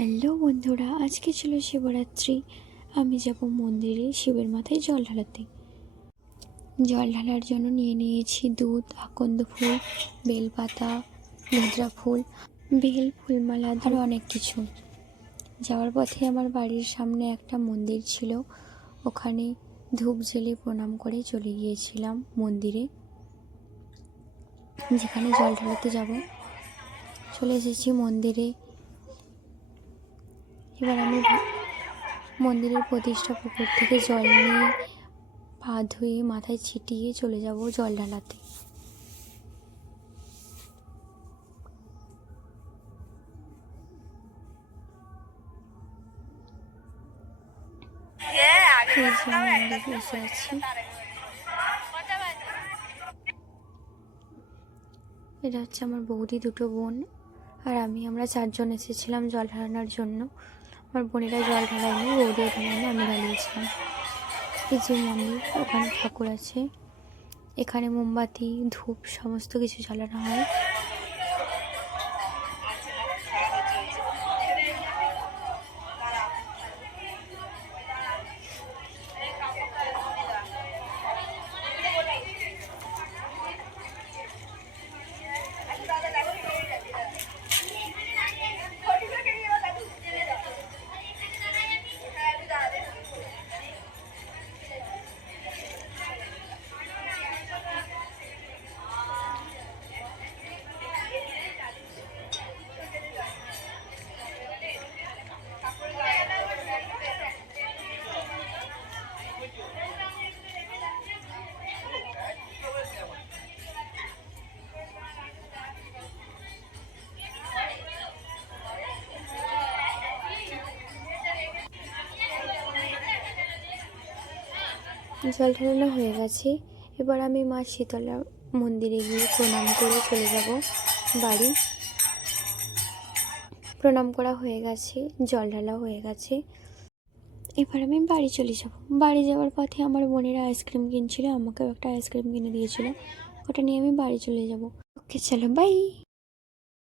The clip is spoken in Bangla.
হ্যালো বন্ধুরা, আজকে ছিল শিবরাত্রি। আমি যাব মন্দিরে শিবের মাথায় জল ঢালাতে। জল ঢালার জন্য নিয়ে নিয়েছি দুধ, আকন্দ ফুল, বেলপাতা, মুদ্রা ফুল, বেল, ফুলমালা, আরও অনেক কিছু। যাওয়ার পথে আমার বাড়ির সামনে একটা মন্দির ছিল, ওখানে ধূপ জ্বেলে প্রণাম করে চলে গিয়েছিলাম মন্দিরে, যেখানে জল ঢালাতে যাব। চলে এসেছি মন্দিরে। এবার আমি মন্দিরের প্রতিষ্ঠা পুকুর থেকে জল নিয়ে পা ধুয়ে মাথায় ছিটিয়ে চলে যাব জল ঢালাতে। মন্দিরে এসে আছি। এটা হচ্ছে আমার বৌদি, দুটো বোন আর আমরা 4 জন এসেছিলাম জল ঢালানোর জন্য। আমার বোনেরা জল ঢালায়নি, বৌদিও ঢালায়নি, আমি ঢালিয়েছিলাম। এই যে মন্দির, ওখানে ঠাকুর আছে। এখানে মোমবাতি, ধূপ সমস্ত কিছু জ্বালানো হয়। জল ঢালানো হয়ে গেছে। এবার আমি মা শীতলা মন্দিরে গিয়ে প্রণাম করে চলে যাব বাড়ি। প্রণাম করা হয়ে গেছে, জল ঢালা হয়ে গেছে। এবার আমি বাড়ি চলে যাব। বাড়ি যাওয়ার পথে আমার বোনেরা আইসক্রিম কিনছিল, আমাকেও একটা আইসক্রিম কিনে দিয়েছিল, ওটা নিয়ে আমি বাড়ি চলে যাব। ওকে, চলো বাই।